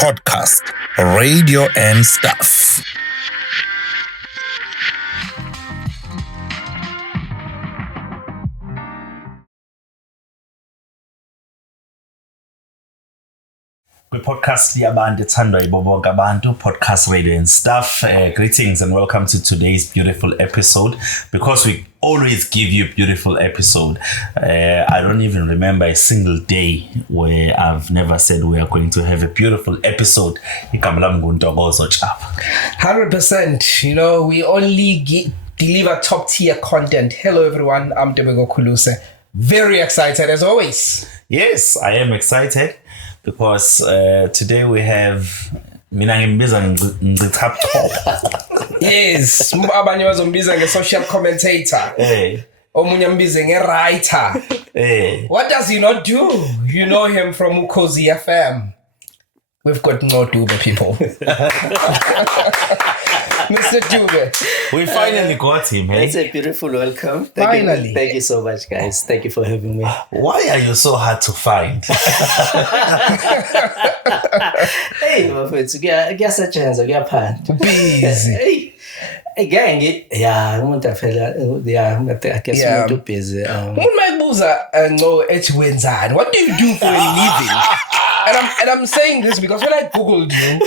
podcast, radio and stuff. Podcast Liabantu Thandwa Ibobo Gabantu, podcast radio and stuff. Greetings and welcome to today's beautiful episode. Because we always give you beautiful episode. I don't even remember a single day where I've never said we are going to have a beautiful episode. 100%. You know, we only deliver top tier content. Hello everyone, I'm Nco Dube. Very excited as always. Yes, I am excited. Because today we have mina ngimbiza ngicap top. Yes, abanye bazombiza nge-social commentator. Omunye ambize nge-writer. What does he not do? You know him from Ukhozi FM. We've got Nco Dube, people. Mr. Dube. We finally got him, hey? It's a beautiful welcome. Finally. Thank you so much, guys. Thank you for having me. Why are you so hard to find? Hey, mafethu, kuyasetshenzwa, kuyaphanda. Busy. Hey. Again, umuntu afela, I guess umuntu busy. Umuntu mayibuza Nco ethi wenzani? What do you do for a living? And I'm saying this because when I googled you,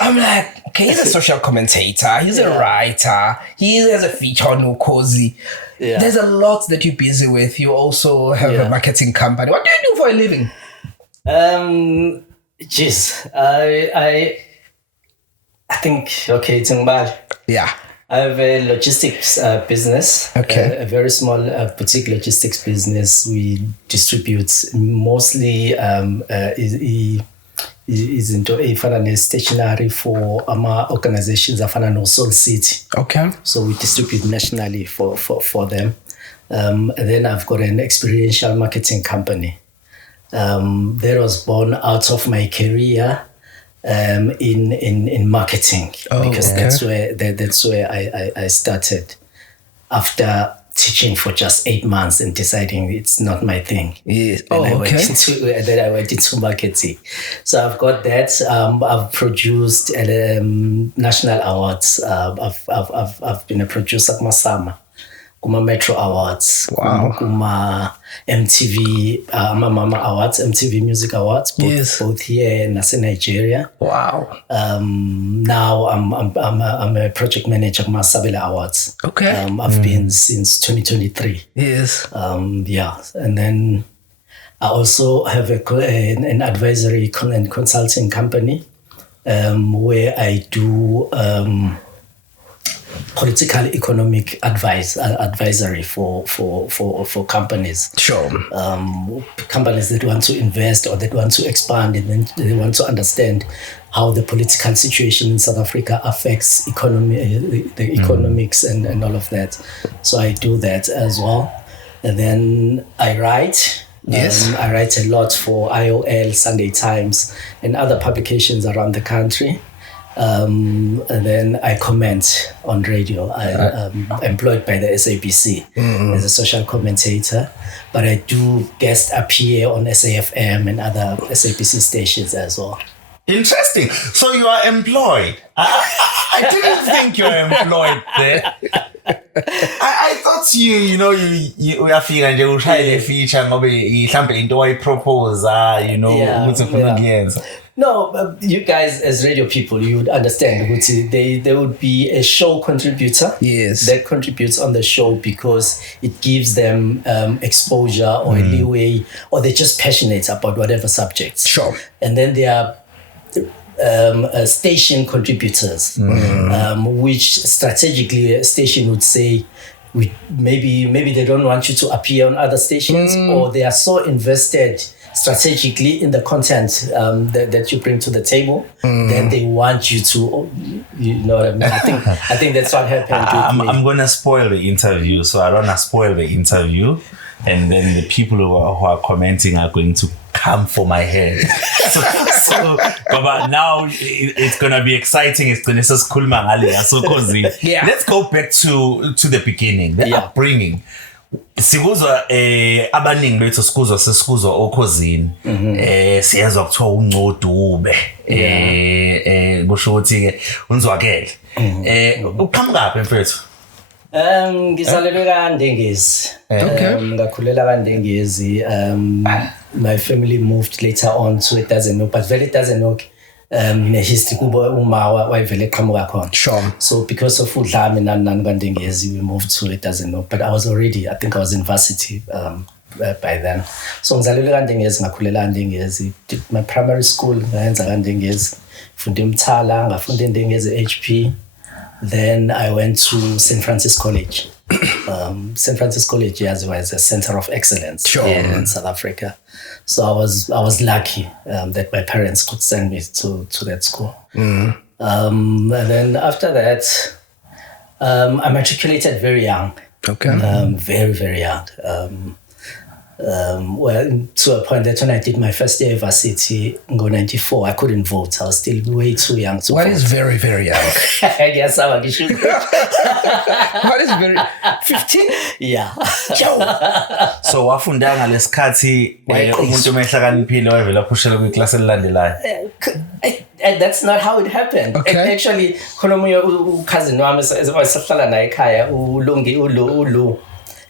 I'm like, okay, he's a social commentator, he's a writer, he has a feature on Ukhozi. Yeah. There's a lot that you're busy with. You also have a marketing company. What do you do for a living? I think, okay, it's Ngolwazi. Yeah. I have a logistics business. Okay. A very small boutique logistics business. We distribute mostly izinto ey'fana ne-stationery for organizations afana no-Soul City. Okay. So we distribute nationally for them. And then I've got an experiential marketing company that was born out of my career in marketing, because that's where I started after teaching for just 8 months and deciding it's not my thing. Yes. Then I went into marketing. So I've got that. I've produced national awards. I've been a producer Masama. Kuma Metro Awards, Kuma MTV, Mama Awards, MTV Music Awards, both here in Nigeria. Wow. Now I'm a project manager at Asisabalale Awards. Okay. I've been since 2023. Yes. And then I also have an advisory and consulting company where I do political economic advisory for companies. Sure. Companies that want to invest or that want to expand, and then they want to understand how the political situation in South Africa affects the economics and all of that. So I do that as well. And then I write. Yes. I write a lot for IOL, Sunday Times, and other publications around the country. And then I comment on radio. I'm employed by the SABC as a social commentator, but I do guest appear on SAFM and other SABC stations as well. Interesting. So you are employed. I didn't think you were employed there. I thought you uyafika nje ushayele feature ngobe mhlambe into wayipropose ukuthi ufuna ukuyenza. No, you guys as radio people, you would understand. There would be a show contributor that contributes on the show because it gives them exposure or a leeway, or they're just passionate about whatever subjects. Sure. And then there are station contributors, which strategically a station would say, maybe they don't want you to appear on other stations, or they are so invested strategically in the content that you bring to the table, then they want you to, you know what I mean? I think that's what happened with me. I'm gonna spoil the interview, so I don't wanna spoil the interview, and then the people who are commenting are going to come for my head. But now it's gonna be exciting. It's gonna say cool man. So let's go back to the beginning, the upbringing. sikuzwa abaningi bethu sikuzwa Ukhozini siyezwa kuthiwa Nco Dube kusho ukuthi ke unzwakele uqhamuka phi mfethu? Ngizalelwe kaNdengezi. Ngakhulela kaNdengezi. My family moved later on to Etazeno, but very Etazeno history kubo uma wayevele eqhamuka khona. Sure. So because of udlame nani kaNdengezi, we moved to Etazeno, but I was in varsity by then. So ngizalelwe kaNdengezi, ngakhulela kaNdengezi. Did my primary school ngayenza kaNdengezi. Funde eMthala, ngafunda eNdengezi HP. Then I went to St. Francis College. St. Francis College was a center of excellence in South Africa. So I was lucky that my parents could send me to that school. And then after that, I matriculated very young. Very, very young. Well, to a point that when I did my first year of varsity, Ngo 94, I couldn't vote. I was still way too young to vote. What is very, very young? I guess I'm a should. What is very 15? Yeah. So wafunda ngalesikhathi umuntu omehlakaniphile wavela phushela kwiclass elilandelayo. That's not how it happened. Actually, khona omunye cousin wami esahlala naye ekhaya uLungi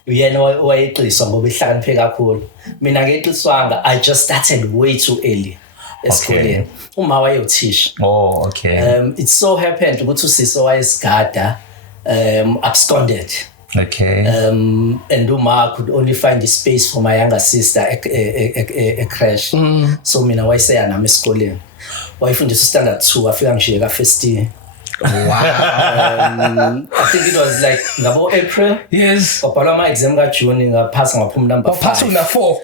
uyena wayexiswa ngoba ehlakaniphe kakhulu. Mina ngexiswanga, I just started way too early esikoleni. Uma wayewuthisha. Oh, okay. It so happened ukuthi usisi wayesigada absconded. Okay. And Uma could only find the space for my younger sister a crash. So mina wayeseya nami esikoleni. Wayefundisa standard 2, wafika ngishiye ka first year. Wow. I think it was like ngabo April. Yes. Ngabhala my exam ka June ngaphasa ngaphuma number 5. Pass na 4.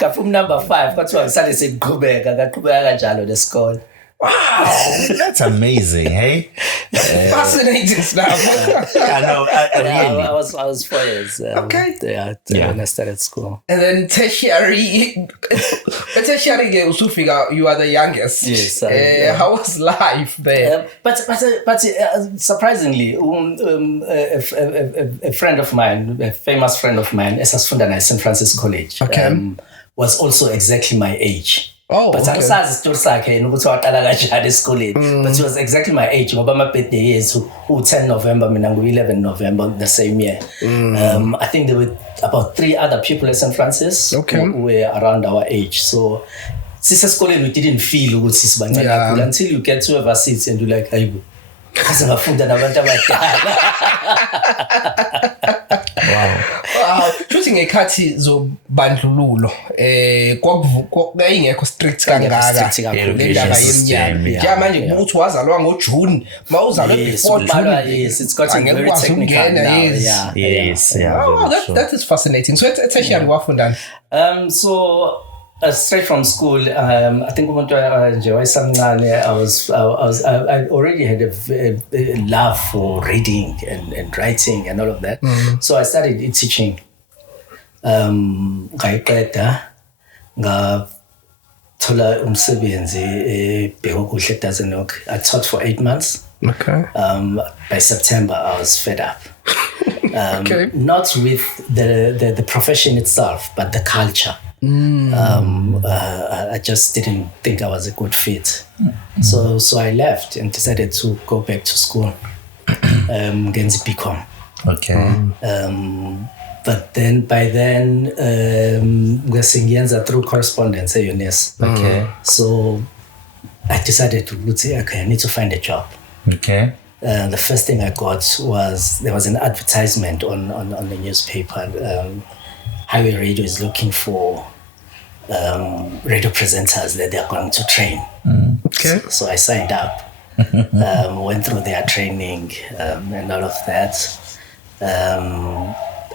Ngaphuma number 5 kwathiwa ngisale ngaqhubeka kanjalo lesikole. Wow, that's amazing, hey? Fascinating stuff. I know. Really. I was 4 years. When I started school. And then tertiary. Usufika, you are the youngest. Yes. How was life there? But surprisingly, a friend of mine, a famous friend of mine, esasifunda naye St. Francis College, was also exactly my age. Oh, but okay. Angisazi isitori sakhe ukuthi waqala kanjani esikoleni, but he was exactly my age ngoba my birthday years 10 November, mina 11 November the same year. I think there were about 3 other people at St. Francis who were around our age. So sisesikoleni we didn't feel ukuthi sibancane kakhulu until you get to a varsity and you're like, hayibo kaze ngafunda nabantu abadala. Wow. Futhi ngekhathi zobandlululo kwakungekho strict kangaka lendaba yeminyaka. Manje ukuthi wazalwa ngoJune, mawuzalwe before June. Yes, it's gotten very technical now. Yes. Oh, that is fascinating. So tertiary wafundani? So straight from school, I think I already had a love for reading and writing and all of that. So I started teaching. Ngayiqeda ngathola umsebenzi eBhekokuhle eDazenok. I taught for 8 months. Okay. By September, I was fed up. Not with the profession itself, but the culture. I just didn't think I was a good fit. So I left and decided to go back to school. Genzi BCom. Okay. But then by then, through correspondence at UNES. Okay. So I decided to I need to find a job. Okay. The first thing I got was there was an advertisement on the newspaper. Highway Radio is looking for radio presenters that they are going to train. Okay. So I signed up, went through their training and all of that.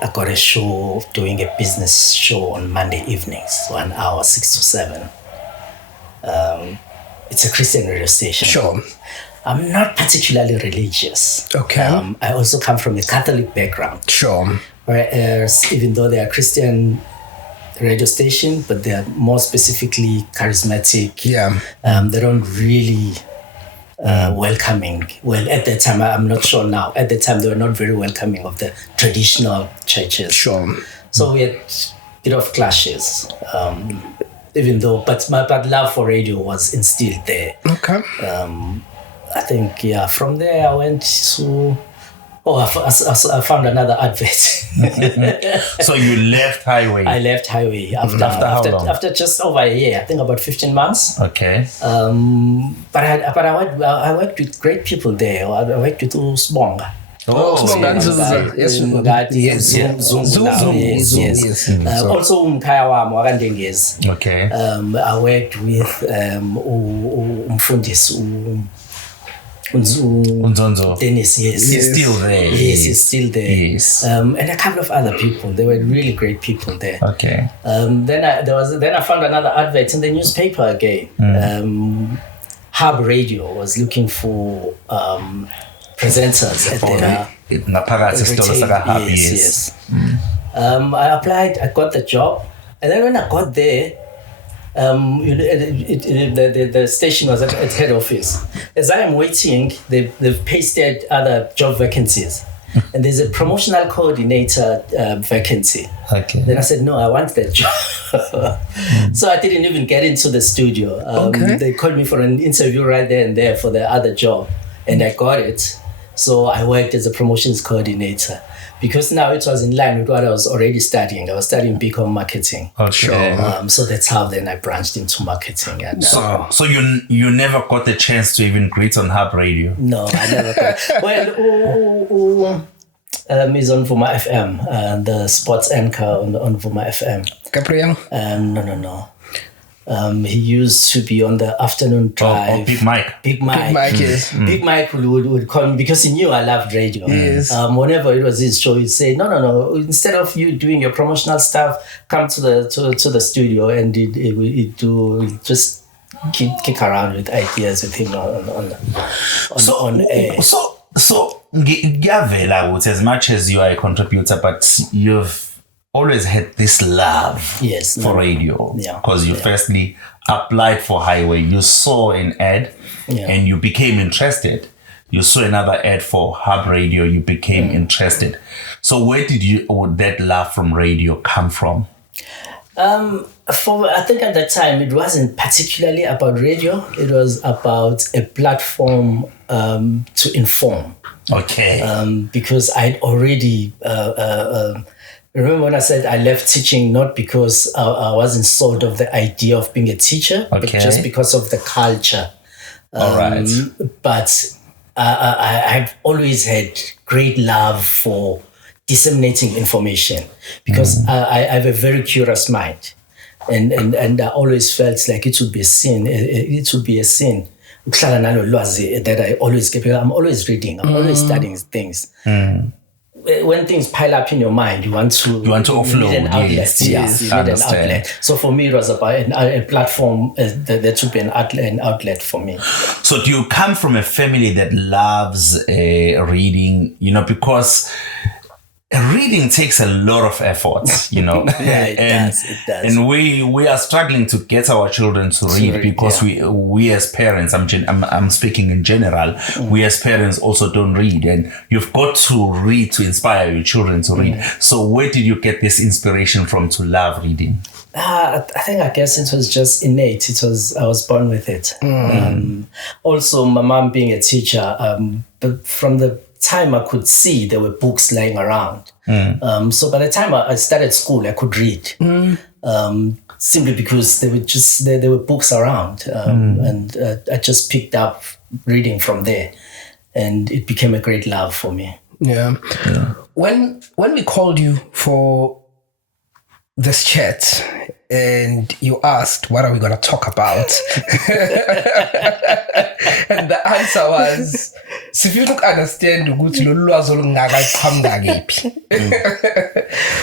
I got a show, doing a business show on Monday evenings, 1 hour, 6 to 7. It's a Christian radio station. Sure. I'm not particularly religious. Okay. I also come from a Catholic background. Sure. Whereas even though they are Christian radio station, but they are more specifically charismatic. Yeah. They don't really welcoming. Well, at that time, I'm not sure now. At the time, they were not very welcoming of the traditional churches. Sure. So we had a bit of clashes. Even though, but love for radio was instilled there. Okay. I think, from there I went to, I found another advert. So you left Highway? I left Highway after just over a year, I think about 15 months. Okay. But I worked with great people there. I worked with Usbonga. Yes. Also Umkhaya wami wakandengezi. Okay. I worked with umfundisi Unzonzo. Dennis, yes. He's still there. Yes, he's still there. Yes. And a couple of other people. They were really great people there. Okay. Then I found another advert in the newspaper again. Hub Radio was looking for presenters at their yes. I applied, I got the job, and then when I got there, the station was at head office. As I am waiting, they've pasted other job vacancies. And there's a promotional coordinator vacancy. Okay. Then I said, no, I want that job. So I didn't even get into the studio. They called me for an interview right there and there for the other job. And I got it. So I worked as a promotions coordinator. Because now it was in line with what I was already studying. I was studying BCom marketing. Oh, sure. So that's how then I branched into marketing. And so you never got the chance to even greet on Hub Radio? No, I never got. Well, he's on Zuma FM, the sports anchor on Zuma FM. Gabriel? No. He used to be on the afternoon drive. Big Mike. Big Mike, yes. Big Mike would call me because he knew I loved radio. Yes. Whenever it was his show, he'd say, no. Instead of you doing your promotional stuff, come to the studio and he'd just kick around with ideas with him on air. So ngiyavela ukuthi as much as you are a contributor, but you've always had this love for radio, because you firstly applied for Highway, you saw an ad and you became interested. You saw another ad for Hub Radio, you became interested. So where did that love from radio come from? I think at that time it wasn't particularly about radio. It was about a platform to inform. Okay. Because I'd already remember when I said I left teaching, not because I wasn't sold of the idea of being a teacher, but just because of the culture. All right. But I've always had great love for disseminating information because I have a very curious mind. And I always felt like it would be a sin. It would be a sin. That I always get. I'm always reading. I'm always studying things. When things pile up in your mind, you want to offload. Need an outlet. You need an outlet. So for me, it was about a platform that should be an outlet for me. So do you come from a family that loves reading? Because reading takes a lot of effort, It does. And we are struggling to get our children to read because we as parents, I'm speaking in general, we as parents also don't read, and you've got to read to inspire your children to read. So where did you get this inspiration from to love reading? I guess it was just innate. I was born with it. Also, my mom being a teacher, but from the time I could see there were books lying around. So by the time I started school, I could read. Simply because there were books around, and I just picked up reading from there, and it became a great love for me. Yeah. When we called you for this chat and you asked, what are we going to talk about? And the answer was, if you don't understand,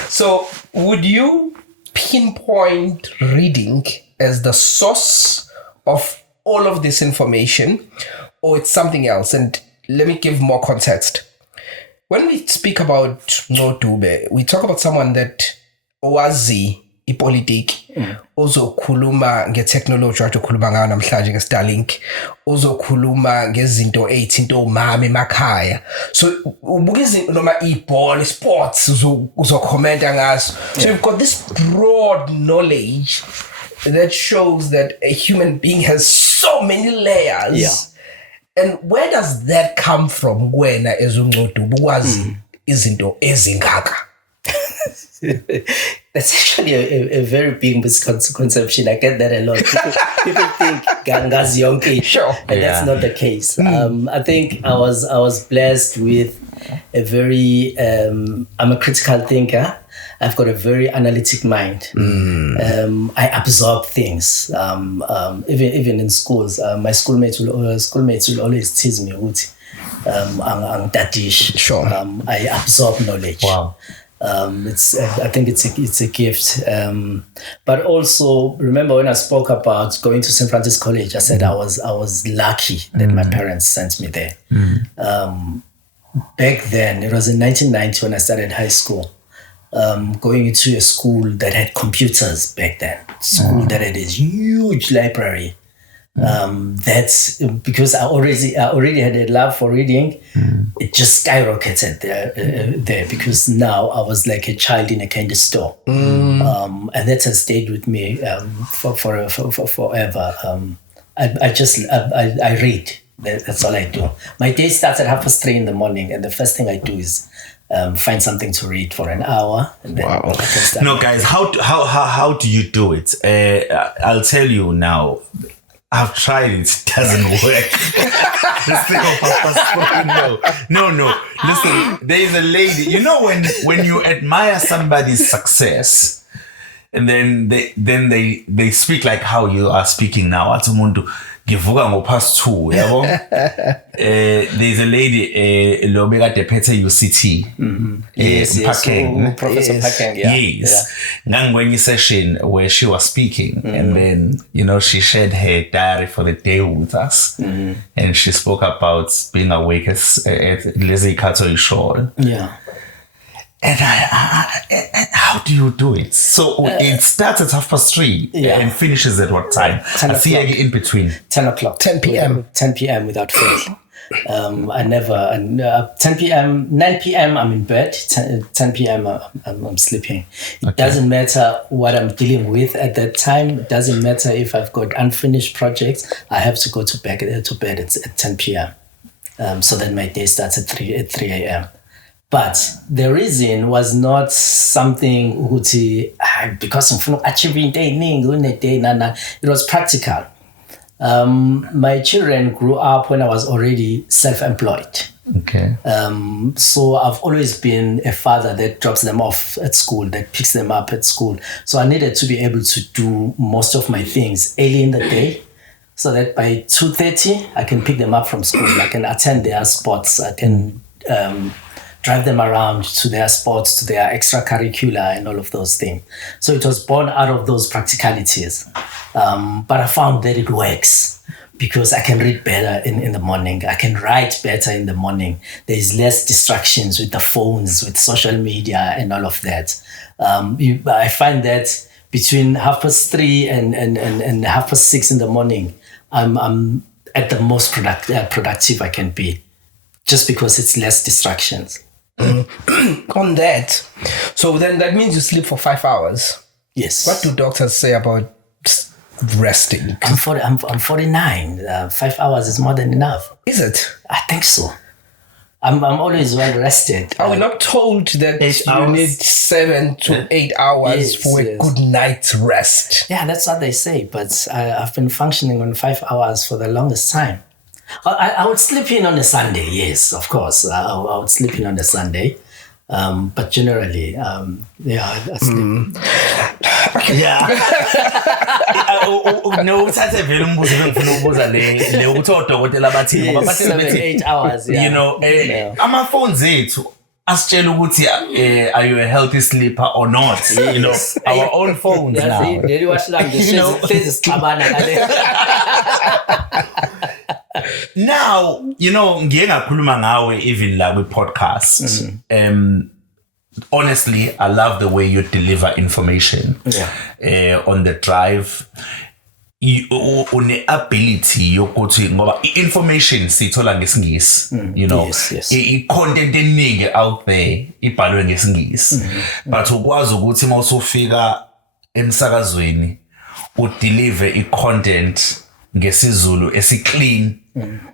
so would you pinpoint reading as the source of all of this information, or it's something else? And let me give more context. When we speak about Nco Dube, we talk about someone that Ngolwazi ipolitiki, uzokhuluma ngetechnology wakade ukhuluma ngayo namhlanje nge-Starlink, uzokhuluma ngezinto ey'thinta omama emakhaya. So ubuka izinto noma ibhola, sports uzokhomenta ngazo. So you've got this broad knowledge that shows that a human being has so many layers. Yeah. And where does that come from wena as Nco Dube ukwazi izinto ezingaka? That's actually a very big misconception. I get that a lot. People think Ganga's young age. Sure. And that's not the case. I think I was blessed with a very I'm a critical thinker. I've got a very analytic mind. I absorb things. Even in schools, my schoolmates will always tease me, I'm that dish. Sure. I absorb knowledge. Wow. I think it's a gift. But also remember when I spoke about going to St. Francis College, I said I was lucky that my parents sent me there. Back then, it was in 1990 when I started high school. Going into a school that had computers back then, school that had this huge library. That's because I already had a love for reading. It just skyrocketed there because now I was like a child in a candy store, and that has stayed with me for forever. I read. That's all I do. My day starts at 3:30 in the morning, and the first thing I do is find something to read for an hour, and then I can start. No, guys, how do you do it? I'll tell you now. I've tried it. It doesn't work. This thing of no. Listen, there is a lady. You know when you admire somebody's success, and then they speak like how you are speaking now. Atumundu givuka ngopast 2. Yabo. There's a lady lobeka depete UCT. Yes, Professor Pakeng. Yes. Ngangwenye session where she was speaking, and then she shared her diary for the day with us, and she spoke about being awake at Lizzie Kato Shore. Yeah. And how do you do it? So it starts at 3:30 and finishes at what time? 10 I see o'clock. in between. 10 o'clock. 10 p.m. 10 p.m. without fail. 10 p.m., 9 p.m. I'm in bed. 10 p.m. I'm sleeping. It doesn't matter what I'm dealing with at that time. It doesn't matter if I've got unfinished projects. I have to go to bed at 10 p.m. So that my day starts at 3 a.m. But the reason was not something because I'm achieving it was practical. My children grew up when I was already self-employed. Okay. So I've always been a father that drops them off at school, that picks them up at school. So I needed to be able to do most of my things early in the day, so that by 2:30 I can pick them up from school. I can attend their sports. I can drive them around to their sports, to their extracurricular and all of those things. So it was born out of those practicalities. But I found that it works because I can read better in the morning. I can write better in the morning. There's less distractions with the phones, with social media and all of that. I find that between 3:30 and 6:30 in the morning, I'm at the most productive I can be, just because it's less distractions. On that, so then that means you sleep for 5 hours. Yes. What do doctors say about resting? I'm 49. 5 hours is more than enough. Is it? I think so. I'm always well rested. Are we not told that 8 you hours? need 7 to 8 hours for a good night's rest? Yeah, that's what they say. But I've been functioning on 5 hours for the longest time. I would sleep in on a Sunday, yes, of course. I would sleep in on a Sunday. But generally, I sleep. Yeah. No, uthathe vele umbuzo bengifuna ukubuza le ukuthi odokotela bathi ngoba bathi 7-8 hours. Yeah. Ama-phones ethu asitshela ukuthi are you a healthy sleeper or not? Our own phones now. Now, ngiye ngakhuluma ngawe even la kwi-podcast. honestly, I love the way you deliver information on the drive. Une-ability yokuthi ngoba information sithola ngesingisi, you know, i-content eningi out there ibhalwe ngesingisi, but ukwazi ukuthi mawusufika emsakazweni udeliver i-content ngesizulu esiclean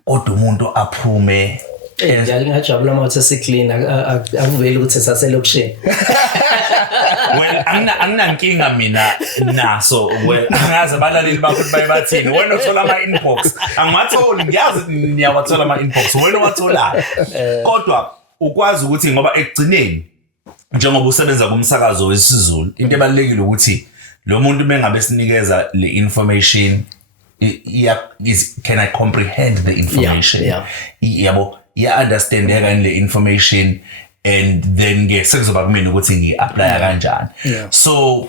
kodwa umuntu aphume. Ngiyajabula uma uthi clean akuveli ukuthi saselokishini. Well, anginankinga mina naso. Well, angazi abalaleli bakho bayathini. Wena uthola ama-inbox. Angiwatholi, ngiyazi niyawathola ama-inbox. Wena wathola. Kodwa ukwazi ukuthi ngoba ekugcineni njengoba usebenza kumsakazo wesiZulu, into ebalulekile ukuthi lo muntu bengabe sinikeza le information can I comprehend the information? Yabo, understandeka in the information, and then sekuzoba kumina ukuthi ngi-apply kanjani. So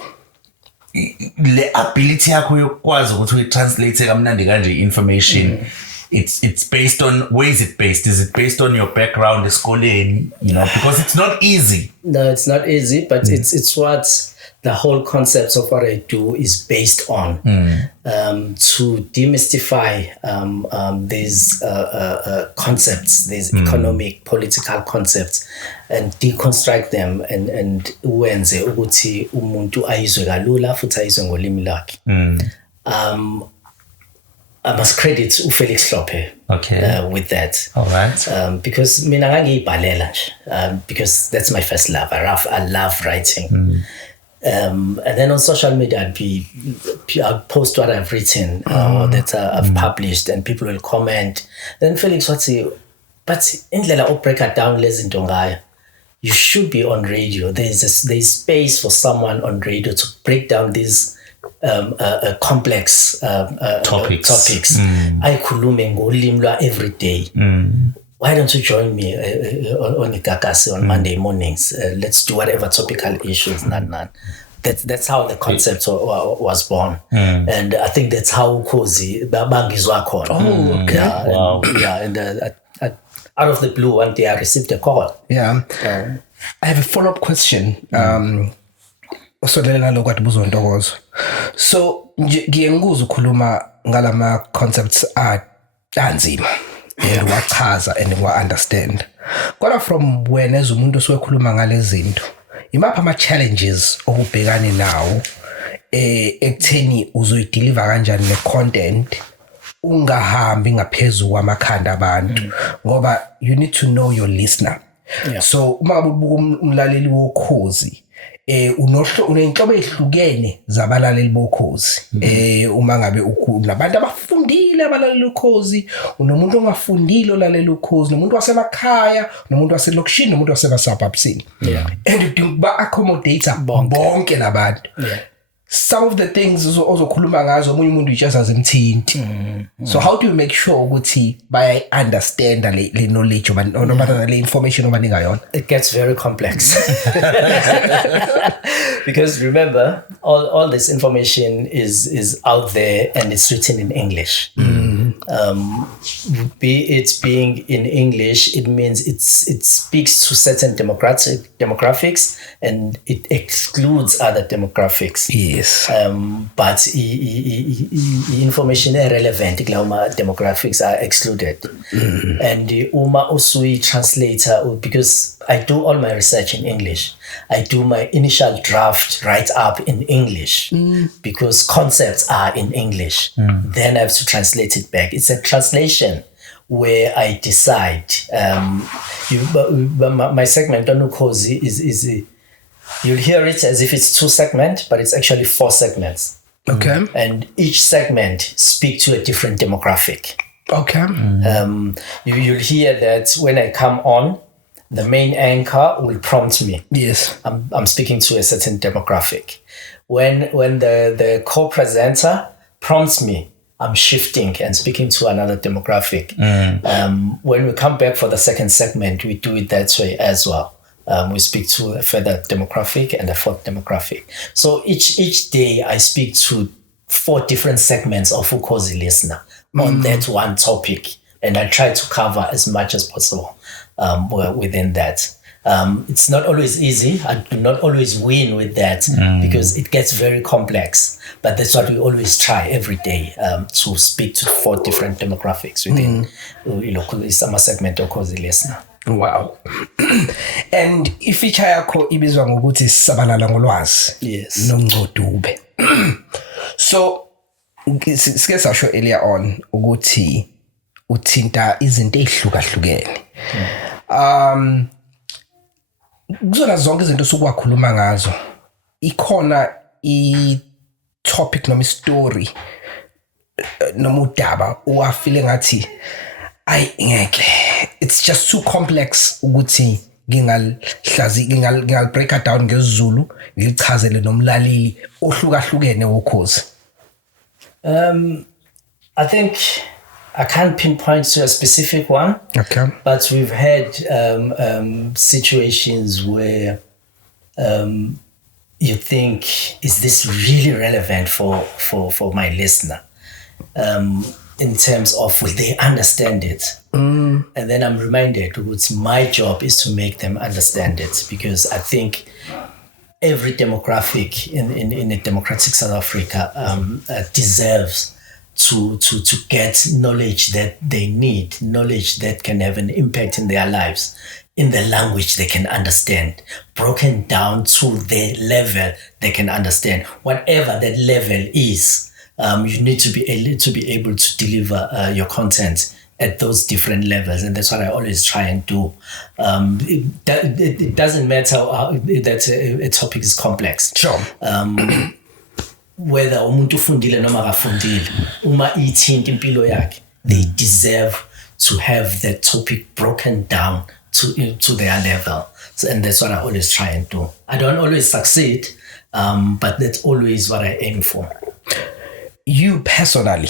le ability yakho yokwazi ukuthi uyitranslate kamnandi kanje information, it's based on, where is it based? Is it based on your background esikoleni, you know, because it's not easy. No, it's not easy, but it's what the whole concept of what I do is based on, to demystify these concepts, these economic, political concepts, and deconstruct them, and wenze ukuthi umuntu ayizwe kalula futhi ayizwe ngolimi lakhe. I must credit Felix Hlophe with that. All right. Because mina ngangiyibhalela nje, because that's my first love. I love writing. And then on social media, I'll post what I've written or that I've published, and people will comment. Then Felix would say, but indlela o break it down lezinto ngayo. You should be on radio. There's space for someone on radio to break down these complex topics. Ayikhulume ngolimi lwa every day. Why don't you join me on Ikakasi on Monday mornings? Let's do whatever topical issues. That's how the concept was born. And I think that's how Ukhozi bangizwa khona. Oh, okay. Wow. Yeah, and out of the blue, one day I received a call. Yeah. I have a follow-up question. So ngiyenguza ukhuluma ngalama concepts anzima and wachaza and wa-understand. Kodwa from when as umuntu osekhuluma ngalezi zinto, imaphi ama-challenges okubhekane nawo ekutheni uzoyideliver kanjani le-content ungahambi ngaphezulu kwamakhanda abantu, ngoba you need to know your listener. So uma ubuka umlaleli wokhozi unenhlobo ezihlukene zabalaleli bokhozi. Uma ngabe unabantu abafundile abalaleli ukhozi, unomuntu ongafundile olalela ukhozi, nomuntu wasemakhaya, nomuntu waselokishini, nomuntu wasemasuburbsini. And udinga ba accommodate bonke labantu. Some of the things ozokhuluma ngazo omunye umuntu just azimthinti. So how do you make sure ukuthi baya understand le knowledge or le information obanika yona? It gets very complex. Because remember, all this information is out there and it's written in English. Be it being in English, it means it speaks to certain demographics and it excludes other demographics. Yes. But information irrelevant, demographics are excluded. And uma usui translator, because I do all my research in English. I do my initial draft right up in English because concepts are in English. Then I have to translate it back. It's a translation where I decide. My segment on Ukhozi is you'll hear it as if it's 2 segments, but it's actually 4 segments. Okay. And each segment speaks to a different demographic. Okay. You'll hear that when I come on, the main anchor will prompt me. Yes. I'm speaking to a certain demographic. When the co-presenter prompts me, I'm shifting and speaking to another demographic. When we come back for the second segment, we do it that way as well. We speak to a further demographic and a 4th demographic. So each day I speak to 4 different segments of Ukhozi listener on that one topic. And I try to cover as much as possible within that. It's not always easy. I do not always win with that because it gets very complex. But that's what we always try every day to speak to 4 different demographics within some segment of Ukhozi listener. Wow. And ifeature yakho ibizwa ngokuthi Asisabalale Ngolwazi. Yes. Nco Dube. So sike sasho earlier on ukuthi uthinta izinto ezihlukahlukene. Kuzona zonke izinto sokwakhuluma ngazo. Ikhona topic noma story noma udaba owafile ngathi ngeke, it's just too complex ukuthi ngingal break it down ngesiZulu ngichazele nomlaleli ohlukahlukene wokhozi. I think I can't pinpoint to a specific one. Okay. But we've had situations where you think, is this really relevant for my listener? In terms of, will they understand it? And then I'm reminded it's my job is to make them understand it, because I think every demographic in a democratic South Africa deserves to get knowledge that they need, knowledge that can have an impact in their lives, in the language they can understand, broken down to the level they can understand. Whatever that level is, you need to be able to deliver your content at those different levels, and that's what I always try and do. It doesn't matter that a topic is complex. Sure. Whether umuntu ufundile noma akafundile, uma ithinta impilo yakhe, they deserve to have that topic broken down to their level. So, and that's what I always try and do. I don't always succeed, but that's always what I aim for. You personally,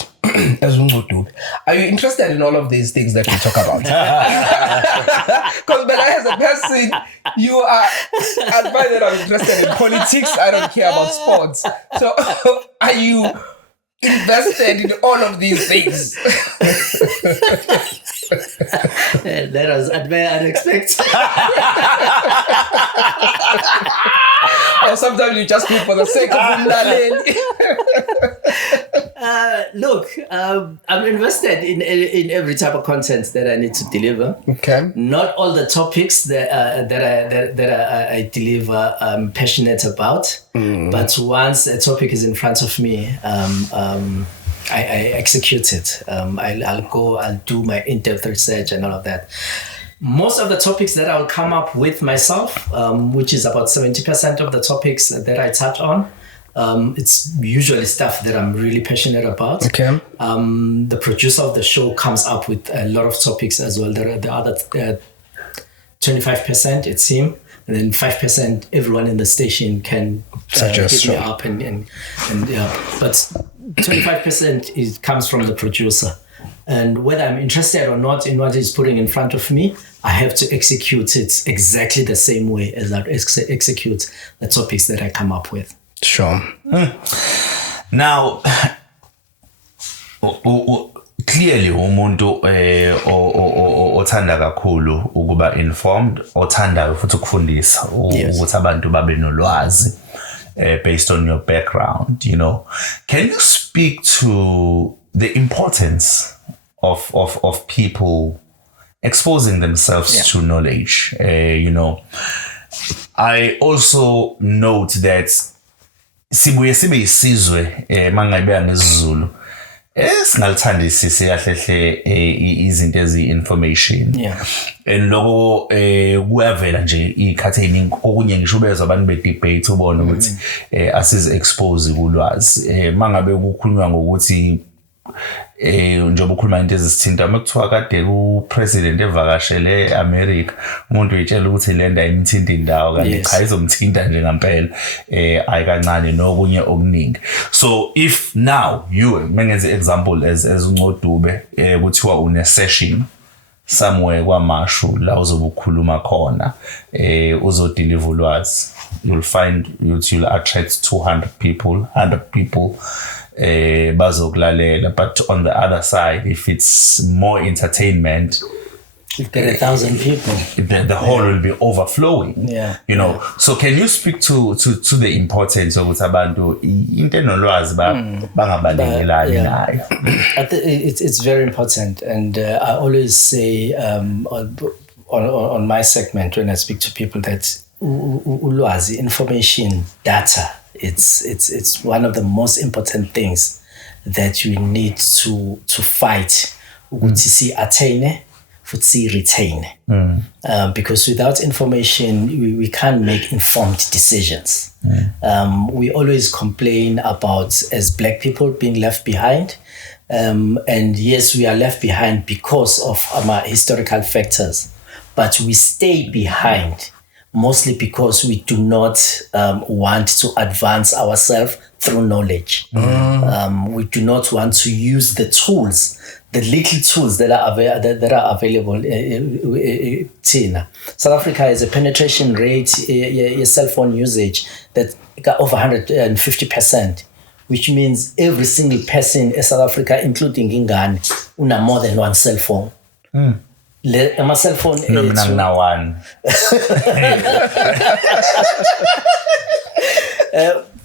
as Nco Dube, are you interested in all of these things that we talk about? Because as a person, you are advised that I'm interested in politics. I don't care about sports. So are you invested in all of these things? That was very unexpected. Or sometimes you just do it for the sake of umlaleli. Look, I'm invested in every type of content that I need to deliver. Okay. Not all the topics that I deliver I'm passionate about, but once a topic is in front of me, I execute it. I'll do my in-depth research and all of that. Most of the topics that I'll come up with myself, which is about 70% of the topics that I touch on, it's usually stuff that I'm really passionate about. Okay. The producer of the show comes up with a lot of topics as well. There are the other 25%, it's him. And then 5% everyone in the station can hit me up and yeah. But 25% comes from the producer. And whether I'm interested or not in what he's putting in front of me, I have to execute it exactly the same way as I execute the topics that I come up with. Sure. Now, clearly umuntu othanda kakhulu ukuba informed, othanda futhi ukufundisa ukuthi abantu babe nolwazi based on your background, you know. Can you speak to the importance of people exposing themselves to knowledge? You know, I also note that sibuye sibe isizwe mangayibeka ngesiZulu singalthandisisi kahle izinto ezi-information. And lokho kuyavela nje ikhathi eziningi okunye ngisho bezwe abantu be-debate ubone ukuthi asizi-expose kulwazi mangabe kukhulunywa ngokuthi njengoba ukhuluma into ezisithinta makuthiwa kade upresident evakashele America umuntu uyitshela ukuthi le nda imthinta indawo kanti cha izomthinta nje ngempela ayikancane nokunye okuningi. So if now you mengenze example as Nco Dube kuthiwa une session somewhere kwamashu la uzobe ukhuluma khona uzodeliver ulwazi, you'll find you'll attract 200 people, 100 people bazokulalela. But on the other side, if it's more entertainment, You get 1,000 people. The hall will be overflowing. Yeah. You know. So can you speak to the importance of abantu into Ngolwazi bangabalekeli nayo? It's very important, and I always say on my segment when I speak to people that ulwazi, information, data, it's one of the most important things that we need to fight. Ukuthi si attain, futhi retain. Because without information, we can't make informed decisions. We always complain about, as Black people, being left behind. And yes, we are left behind because of our historical factors, but we stay behind mostly because we do not want to advance ourselves through knowledge. We do not want to use the tools, the little tools that are available. South Africa has a penetration rate, a cell phone usage that got over 150%, which means every single person in South Africa, including Ingane, una more than one cell phone. My cell phone one.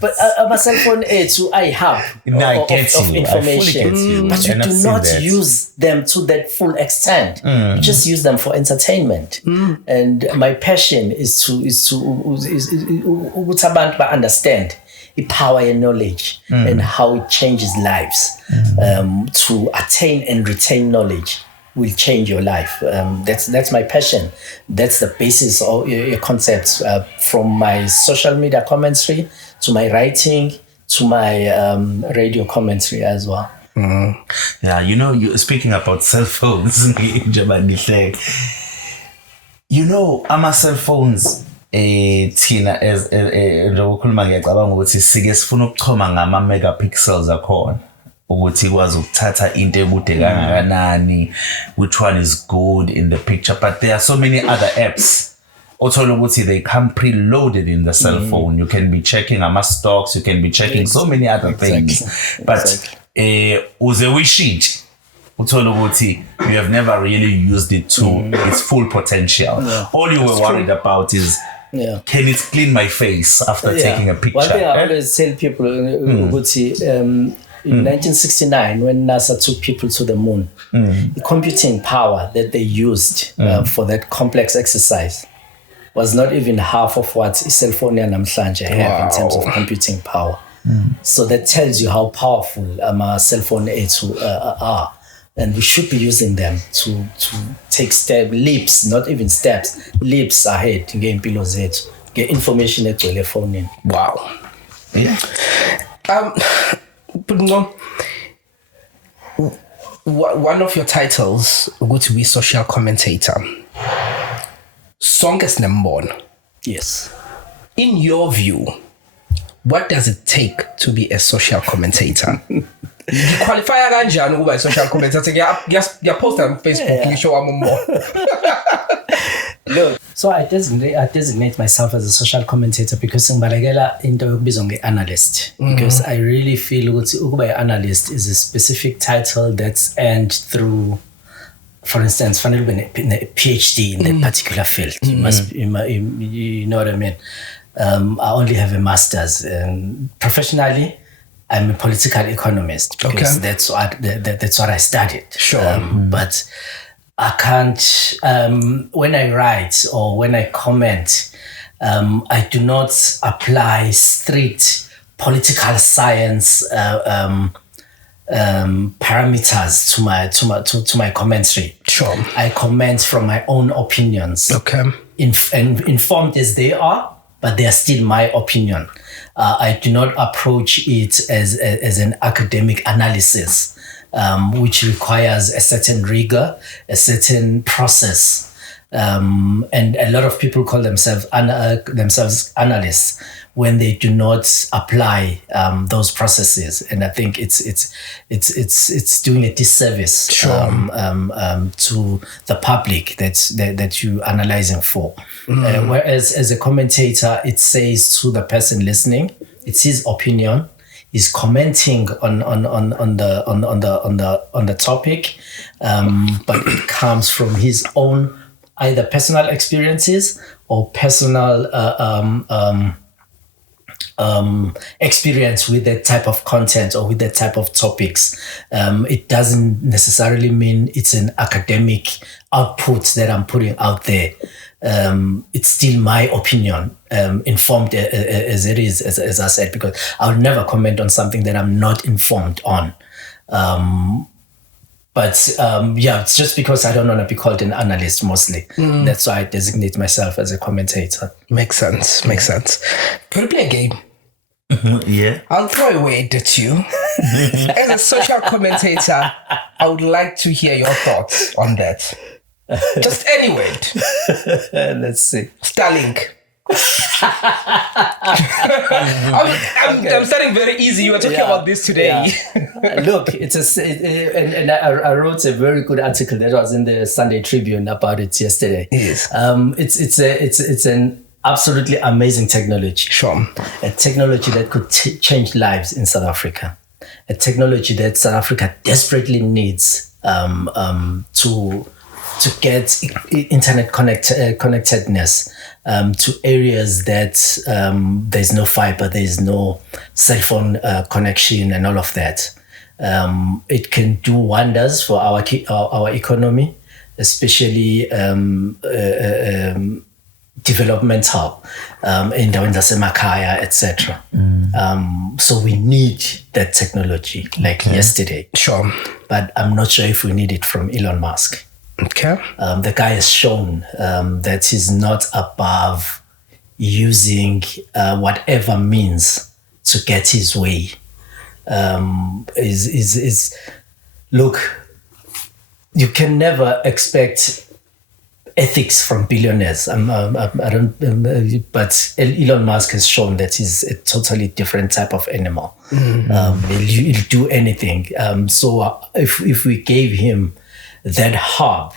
But my cell phone is I have of information, but you do not use them to that full extent. You just use them for entertainment. And my passion is to understand the power and knowledge and how it changes lives. To attain and retain knowledge will change your life. That's my passion. That's the basis of your concepts, from my social media commentary to my writing to my radio commentary as well. Yeah, you know, you speaking about cell phones. You know, our cell phones, thina as njengokhuluma ngiyacabanga ukuthi sike sifuna ukuchoma ngama megapixels akhona ukuthi kwazi ukuthatha into ebude kangakanani, which one is good in the picture, but there are so many other apps othola ukuthi they come preloaded in the cell phone. You can be checking ama stocks, you can be checking so many other things, but uze wishintshe uthola ukuthi you have never really used it to its full potential. All you were worried about is can it clean my face after taking a picture? One thing I always tell people, in 1969, when NASA took people to the moon, the computing power that they used for that complex exercise was not even half of what cell phone namhlanje have in terms of computing power. So that tells you how powerful cell phone are. And we should be using them to take leaps, not even steps, leaps ahead to get information at the phone in. Wow. Yeah. One of your titles would be social commentator. Songest number. Yes. In your view, what does it take to be a social commentator? You qualify kanjani ukuba a social commentator? You post on Facebook, you show more. Look, so I designate myself as a social commentator because ngibalekela into yokubizwa nge-analyst, because I really feel ukuthi ukuba analyst is a specific title that's earned through, for instance, fanele ube a PhD in that particular field. You must, you know what I mean. I only have a master's, and professionally, I'm a political economist because that's what I studied. Sure, but I can't. When I write or when I comment, I do not apply strict political science parameters to my commentary. Sure, I comment from my own opinions. Okay, informed as they are, but they are still my opinion. I do not approach it as an academic analysis, which requires a certain rigor, a certain process. And a lot of people call themselves analysts when they do not apply those processes, and I think it's doing a disservice to the public that you're analyzing for. Whereas as a commentator, it says to the person listening, it's his opinion. he's commenting on the topic, but it comes from his own either personal experiences or personal experience with that type of content or with that type of topics. It doesn't necessarily mean it's an academic output that I'm putting out there. It's still my opinion, informed as it is, as I said, because I'll never comment on something that I'm not informed on. But it's just because I don't want to be called an analyst mostly. That's why I designate myself as a commentator. Makes sense. Can we play a game? Yeah. I'll throw a word at you. As a social commentator, I would like to hear your thoughts on that. Just any word. Let's see. Starlink. I'm starting very easy. You were talking about this today. Yeah. Look, and I wrote a very good article that was in the Sunday Tribune about it yesterday. Yes. It's an absolutely amazing technology. Sure. A technology that could change lives in South Africa. A technology that South Africa desperately needs to get internet connectedness to areas that there's no fiber, there's no cell phone connection and all of that. It can do wonders for our economy, especially developmental in the Semakhaya, etc. So we need that technology like yesterday. Sure. But I'm not sure if we need it from Elon Musk. Okay. The guy has shown that he's not above using whatever means to get his way. Look, you can never expect ethics from billionaires. But Elon Musk has shown that he's a totally different type of animal. He'll do anything. So if we gave him that hub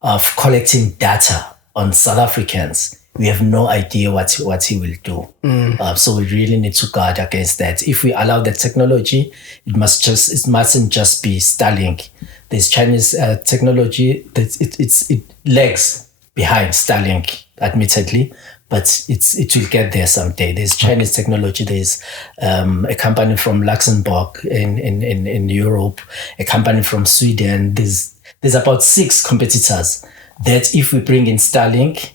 of collecting data on South Africans, we have no idea what he will do. So we really need to guard against that. If we allow that technology, it mustn't just be Starlink. There's Chinese technology that it lags behind Starlink, admittedly, but it will get there someday. There's Chinese technology. There's a company from Luxembourg in Europe, a company from Sweden. There's about 6 competitors that if we bring in Starlink,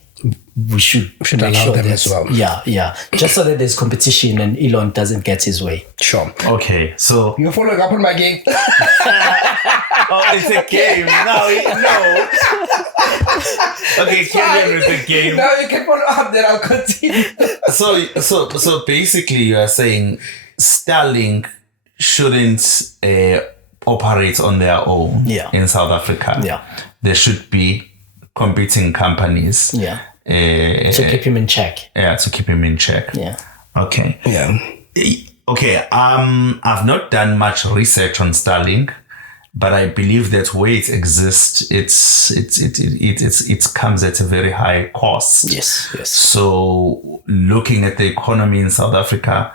we should allow sure them as well. Yeah. Just so that there's competition and Elon doesn't get his way. Sure. Okay, so You're following up on my game. it's a game. No. Okay, carry on with the game. Now you can follow up, then I'll continue. So basically, you are saying Starlink shouldn't operate on their own in South Africa. Yeah. There should be competing companies. Yeah. To keep him in check. Yeah, to keep him in check. Yeah. Okay. Yeah. Okay. I've not done much research on Starlink, but I believe that where it exists, it comes at a very high cost. Yes. So looking at the economy in South Africa,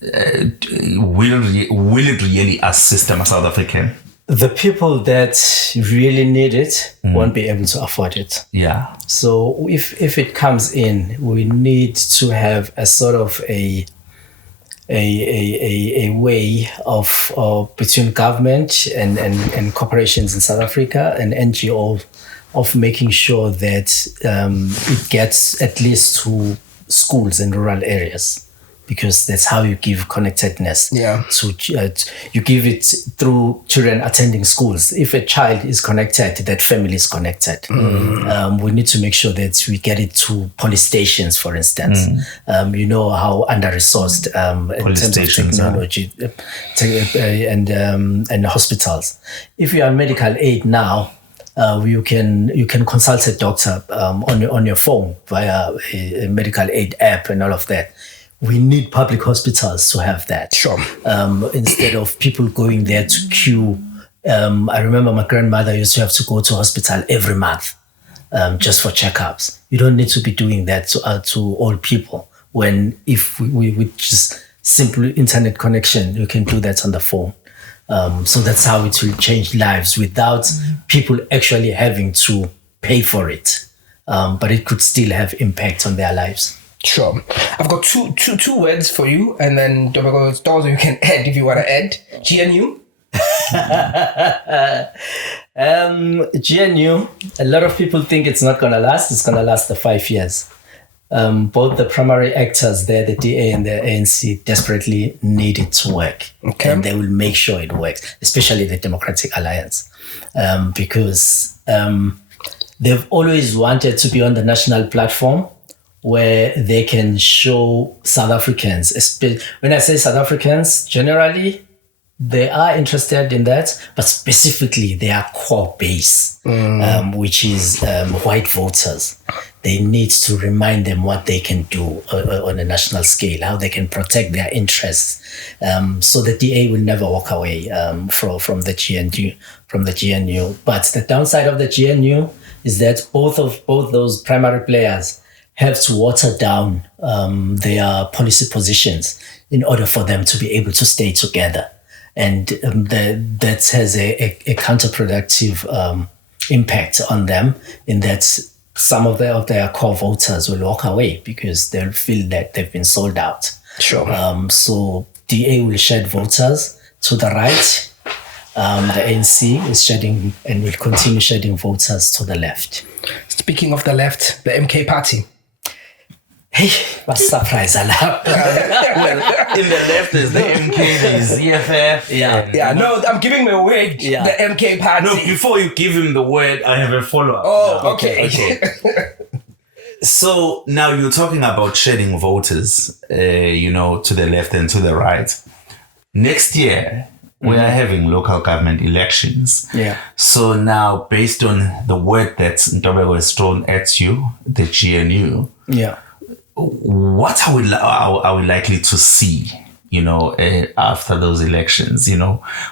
will it really assist a South African? The people that really need it won't be able to afford it. Yeah. So if it comes in, we need to have a sort of a way of between government and corporations in South Africa and NGO of making sure that it gets at least to schools in rural areas. Because that's how you give connectedness. Yeah. You give it through children attending schools. If a child is connected, that family is connected. We need to make sure that we get it to police stations, for instance. You know how under-resourced in terms of technology and hospitals. If you're on medical aid now, you can consult a doctor on your phone via a medical aid app and all of that. We need public hospitals to have that. Sure. Instead of people going there to queue. I remember my grandmother used to have to go to hospital every month just for checkups. You don't need to be doing that to old people. When if we would just simple internet connection. You can do that on the phone. So that's how it will change lives without people actually having to pay for it. But it could still have impact on their lives. Sure. I've got two words for you, and then those you can add if you want to add. GNU. GNU, a lot of people think it's not going to last. It's going to last the 5 years. Both the primary actors there, the DA and the ANC, desperately need it to work. Okay. And they will make sure it works, especially the Democratic Alliance, because they've always wanted to be on the national platform where they can show South Africans, when I say South Africans, generally, they are interested in that, but specifically their core base, which is white voters. They need to remind them what they can do on a national scale, how they can protect their interests. So the DA will never walk away from the GNU. But the downside of the GNU is that both those primary players have to water down their policy positions in order for them to be able to stay together. And that has a counterproductive impact on them, in that some of their core voters will walk away because they'll feel that they've been sold out. Sure. So DA will shed voters to the right. The ANC is shedding and will continue shedding voters to the left. Speaking of the left, the MK party. Hey, what surprise alarm. Well, in the left is the MK, there's EFF. Yeah. No, I'm giving him a word. Yeah. The MK party. No, before you give him the word, I have a follow-up. Oh, okay. So now you're talking about shedding voters, to the left and to the right. Next year, we are having local government elections. Yeah. So now, based on the word that Ntobeko has thrown at you, the GNU, Yeah. what are we likely to see, after those elections?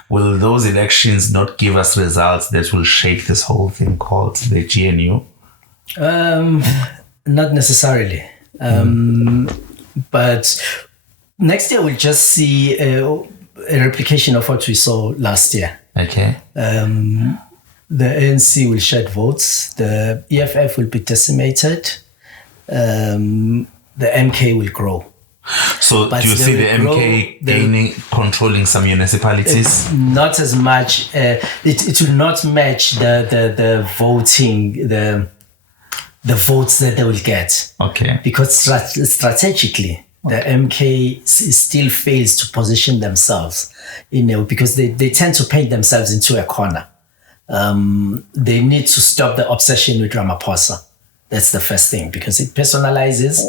Will those elections not give us results that will shake this whole thing called the GNU? Not necessarily. But next year we'll just see a replication of what we saw last year. Okay. The ANC will shed votes. The EFF will be decimated. The MK will grow. So But do you they see will the MK grow, controlling some municipalities? Not as much. It will not match the voting, the votes that they will get. Okay. Because strategically, the MK still fails to position themselves, because they tend to paint themselves into a corner. They need to stop the obsession with Ramaphosa. That's the first thing, because it personalizes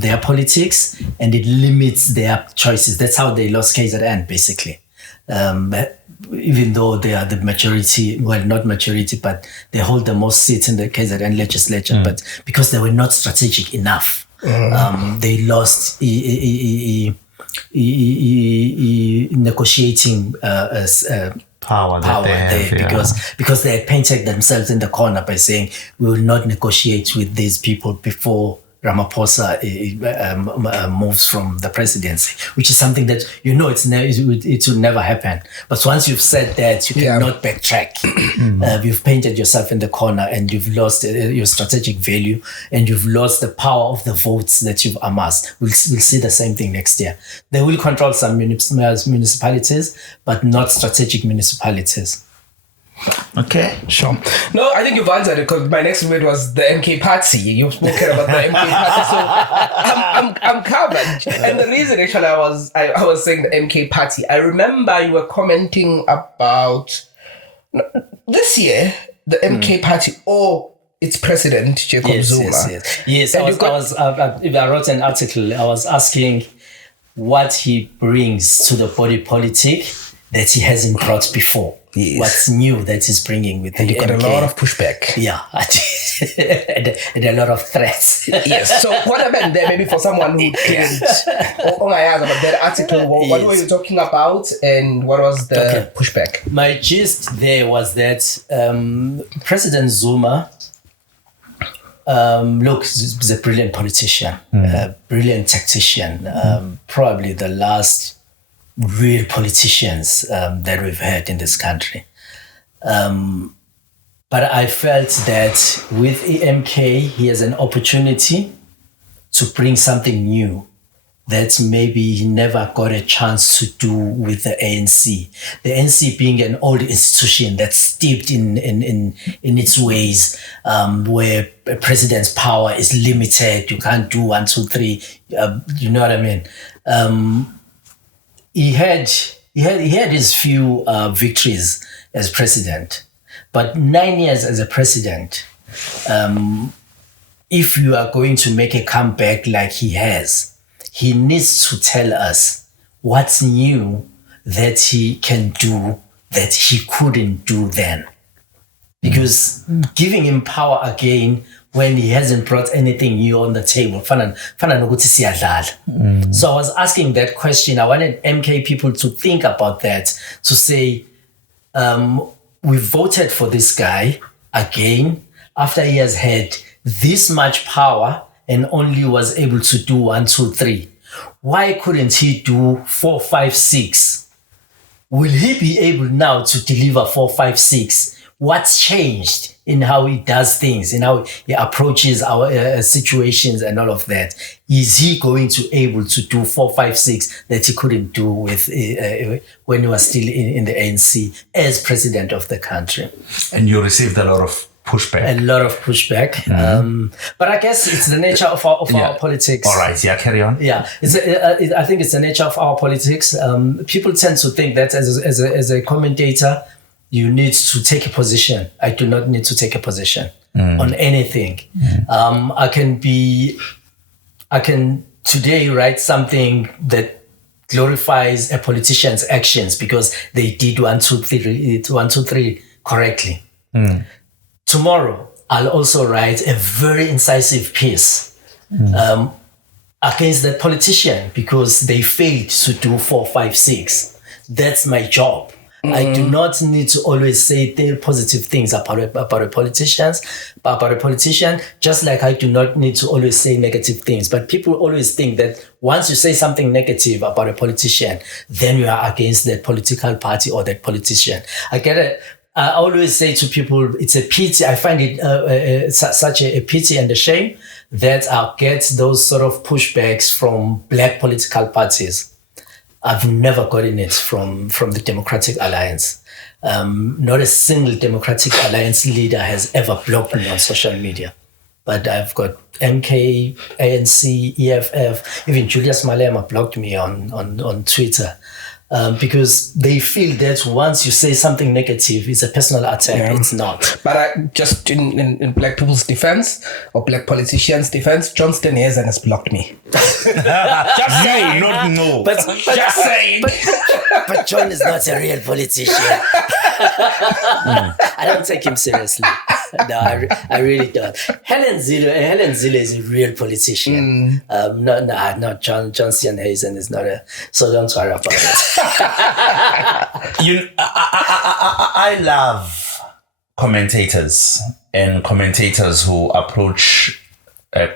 their politics and it limits their choices. That's how they lost KZN, basically. Even though they are the majority, well, not majority, but they hold the most seats in the KZN legislature, but because they were not strategic enough, they lost negotiating Power that they have, because they had painted themselves in the corner by saying we will not negotiate with these people before Ramaphosa moves from the presidency, which is something that it will never happen. But once you've said that, you cannot backtrack. You've painted yourself in the corner and you've lost your strategic value and you've lost the power of the votes that you've amassed. We'll see the same thing next year. They will control some municipalities, but not strategic municipalities. Okay. Sure. No, I think you've answered it, because my next word was the MK party. You've spoken about the MK party, so I'm covered. And the reason actually I was saying the MK party, I remember you were commenting about this year the MK party or its president Jacob Zuma. Yes. I wrote an article. I was asking what he brings to the body politic that he hasn't brought before. Yes. What's new that he's bringing with and the you got MK. a lot of pushback. Yeah, and a lot of threats. Yes. So what happened there, maybe for someone who didn't, about that article, what were you talking about and what was the pushback? My gist there was that President Zuma Look, he's a brilliant politician, a brilliant tactician, probably the last real politicians that we've had in this country. But I felt that with MK, he has an opportunity to bring something new that maybe he never got a chance to do with the ANC. The ANC being an old institution that's steeped in its ways, where a president's power is limited. You can't do 1, 2, 3. You know what I mean? He had his few victories as president, but 9 years as a president. If you are going to make a comeback like he has, he needs to tell us what's new that he can do that he couldn't do then. Because giving him power again when he hasn't brought anything new on the table. So I was asking that question. I wanted MK people to think about that, to say, we voted for this guy again after he has had this much power and only was able to do 1, 2, 3. Why couldn't he do 4, 5, 6? Will he be able now to deliver 4, 5, 6? What's changed in how he does things, in how he approaches our situations and all of that? Is he going to able to do 4, 5, 6 that he couldn't do with when he was still in the ANC as president of the country? And you received a lot of pushback. A lot of pushback. But I guess it's the nature of our politics. All right, carry on. Yeah, I think it's the nature of our politics. People tend to think that as a commentator, you need to take a position. I do not need to take a position on anything. I can today write something that glorifies a politician's actions because they did 1, 2, 3 correctly. Tomorrow, I'll also write a very incisive piece against that politician because they failed to do 4, 5, 6. That's my job. I do not need to always say positive things about a politician, just like I do not need to always say negative things. But people always think that once you say something negative about a politician, then you are against that political party or that politician. I get it. I always say to people, it's a pity. I find it such a pity and a shame that I get those sort of pushbacks from black political parties. I've never gotten it from the Democratic Alliance. Not a single Democratic Alliance leader has ever blocked me on social media. But I've got MK, ANC, EFF, even Julius Malema blocked me on Twitter. Because they feel that once you say something negative, it's a personal attack. Yeah. It's not. But just in black people's defense or black politicians' defense, John Steenhuisen has blocked me. Just saying. No. But just saying. But John is not a real politician. I don't take him seriously. No, I really don't. Helen Zille is a real politician. Not John Steenhuisen is not a. So don't worry about it. I love commentators and commentators who approach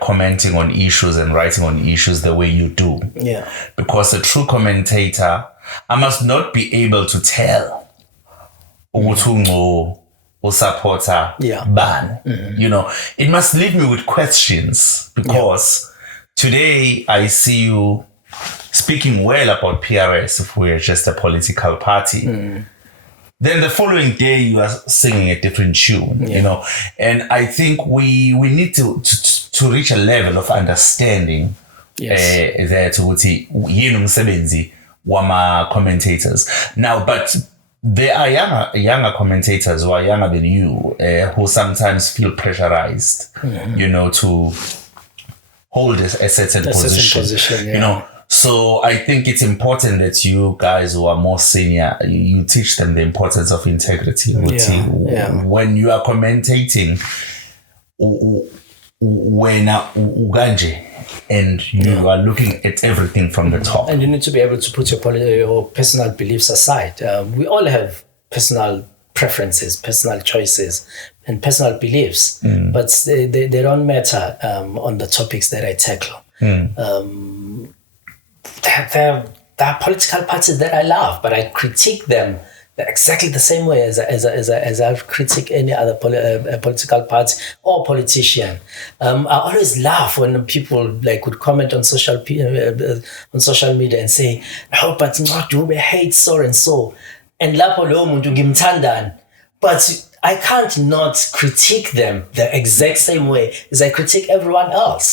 commenting on issues and writing on issues the way you do. Yeah. Because a true commentator, I must not be able to tell or supporter ban. You know, it must leave me with questions because today I see you speaking well about PRS if we're just a political party. Then the following day you are singing a different tune, you know. And I think we need to reach a level of understanding there to wama commentators. Now, but there are younger commentators who are younger than you who sometimes feel pressurized, you know, to hold a certain position, you know. So I think it's important that you guys who are more senior, you teach them the importance of integrity. When you are commentating, and you are looking at everything from the top. And you need to be able to put your personal beliefs aside. We all have personal preferences, personal choices, and personal beliefs, but they don't matter on the topics that I tackle. There are political parties that I love, but I critique them exactly the same way as I critique any other political party or politician. I always laugh when people would comment on social media and say, "No, but Nco Dube hates so and so," and lapho lowo muntu ngimthandani, but I can't not critique them the exact same way as I critique everyone else.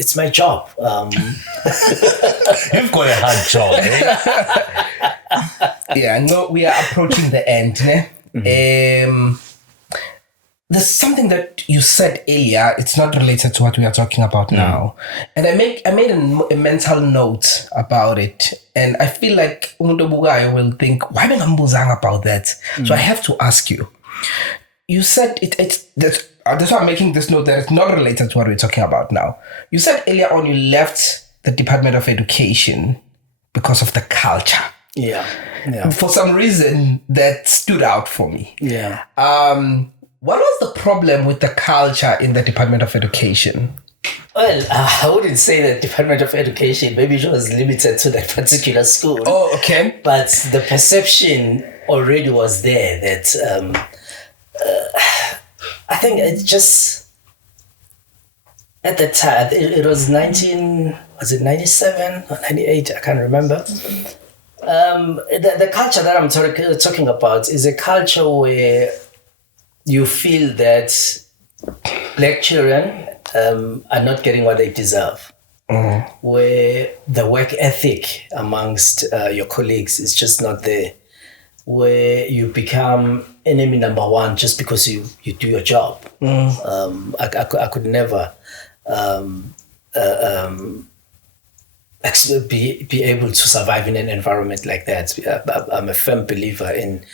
It's my job. You've got a hard job, eh? Yeah, no, we are approaching the end. There's something that you said earlier. It's not related to what we are talking about now, and I made a mental note about it, and I feel like umuntu obukayo will think, why bengambuzanga about that? So I have to ask you. You said that's why I'm making this note that it's not related to what we're talking about now. You said earlier on you left the Department of Education because of the culture. Yeah. For some reason that stood out for me. Yeah. What was the problem with the culture in the Department of Education? Well, I wouldn't say the Department of Education. Maybe it was limited to that particular school. Oh, okay. But the perception already was there that I think it just at the time it was 97 or 98? I can't remember. The culture that I'm talking about is a culture where you feel that black children are not getting what they deserve. Where the work ethic amongst your colleagues is just not there. Where you become enemy number one just because you do your job. I could never be able to survive in an environment like that. I'm a firm believer in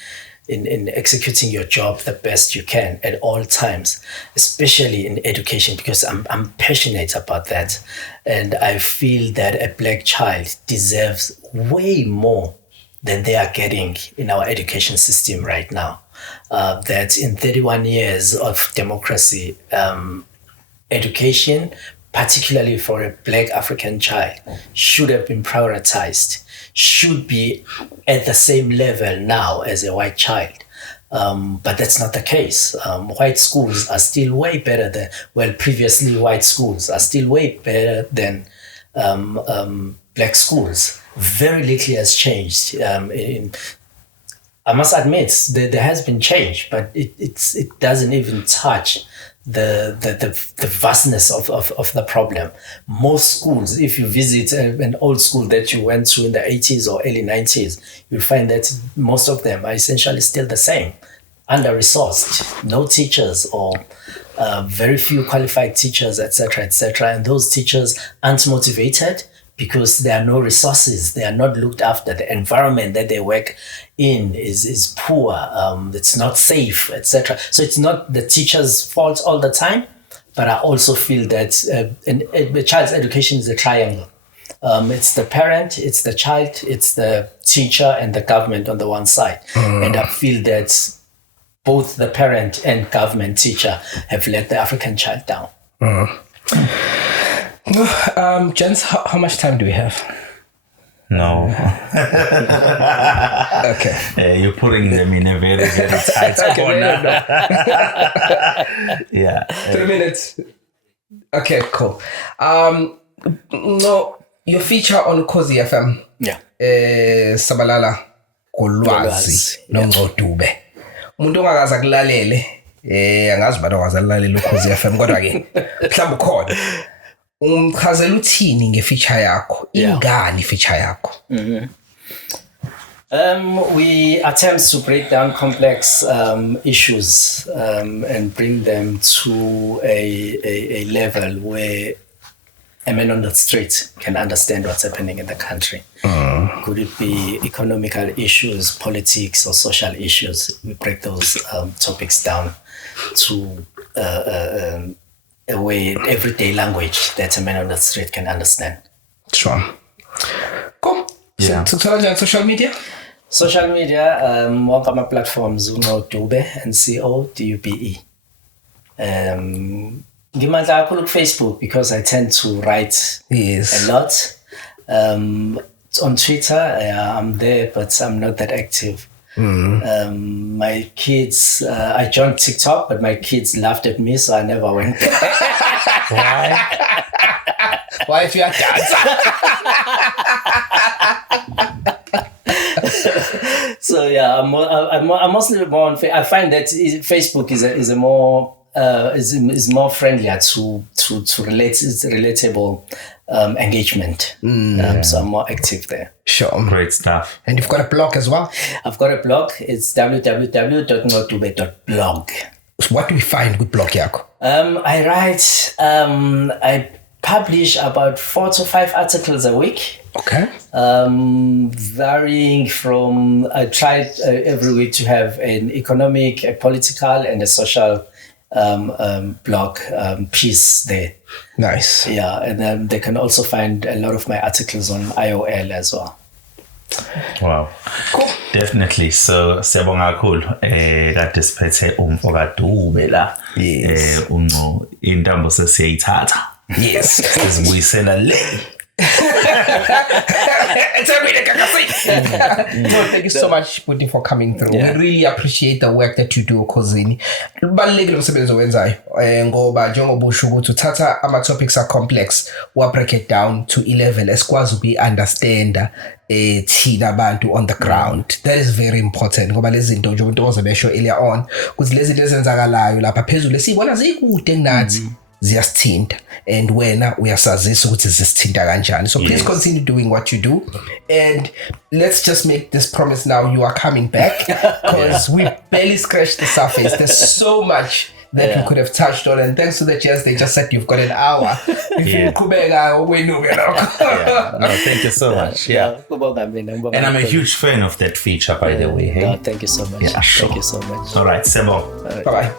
executing your job the best you can at all times, especially in education, because I'm passionate about that. And I feel that a black child deserves way more than they are getting in our education system right now. That in 31 years of democracy, education, particularly for a black African child, should have been prioritized, should be at the same level now as a white child. But that's not the case. White schools are still way better than, previously white schools are still way better than black schools. Very little has changed. I must admit there has been change, but it doesn't even touch the vastness of the problem. Most schools, if you visit an old school that you went to in the 80s or early 90s, you'll find that most of them are essentially still the same, under-resourced, no teachers or very few qualified teachers, etc., etc. And those teachers aren't motivated because there are no resources. They are not looked after. The environment that they work in is poor. It's not safe, etc. So it's not the teacher's fault all the time, but I also feel that a child's education is a triangle. It's the parent, it's the child, it's the teacher, and the government on the one side. And I feel that both the parent and government teacher have let the African child down. Gents, how much time do we have? No. Okay. You're putting them in a very, very tight corner. Yeah. 3 minutes. Okay, cool. No, your feature on Ukhozi FM. Yeah. Sabalala Ngolwazi Nco Dube. Umuntu ongakaza kulalele angazi bani ongazalalela Ukhozi FM kodwa ke mhlawumbe ukhona. Umchazela uthini ngefeature yakho? Ingani feature yakho? We attempt to break down complex issues and bring them to a level where a man on the street can understand what's happening in the country. Could it be economical issues, politics, or social issues? We break those topics down to a way, everyday language that a man on the street can understand. Sure. Cool. Yeah. So on social media? Social media, on my platforms, Nco Dube, Nco Dube. Ngimandla kakhulu Facebook because I tend to write a lot. On Twitter, I'm there, but I'm not that active. My kids, I joined TikTok, but my kids laughed at me, so I never went there. Why? Why if you're a dancer? So yeah, I'm mostly more on. I find that Facebook is a more is more friendlier to relate. It's relatable engagement. So I'm more active there. Sure. Great stuff. And you've got a blog as well? I've got a blog. It's www.ngodube.blog. What do we find with blog yako? I write. I publish about 4 to 5 articles a week. Okay. Varying from, I try every week to have an economic, a political, and a social blog piece there. Nice. Yeah, and then they can also find a lot of my articles on IOL as well. Wow. Cool. Definitely. So siyabonga kakhulu kade siphethe umfoka Dube la. Yes. Unco intambo sesiyayithatha. Yes. Sizibuyisela le. No, thank you so much, Puti, for coming through. Yeah. We really appreciate the work that you do, Ukhozini. Lubalulekile umsebenzi owenzayo ngoba njengoba usho ukuthi uthatha ama-topics are-complex wa-break it down to i-level esikwazi ukuyi-understanda thina abantu on the ground. That is very important ngoba lezi zinto nje umuntu ozobesho earlier on ukuthi lezi zinto ezenzakalayo lapha phezulu esiyibona zikude kunathi ziyasithinta and wena uyasazisa ukuthi zisithinta kanjani. So please continue doing what you do, and let's just make this promise now. You are coming back because we barely scratched the surface. There's so much that we could have touched on, and thanks to the chance they just said you've got an hour. No, thank you so much. Yeah. And I'm a huge fan of that feature, by the way. Hey? No, thank you so much. Yeah, sure. Thank you so much. All right, Sebo. Bye bye.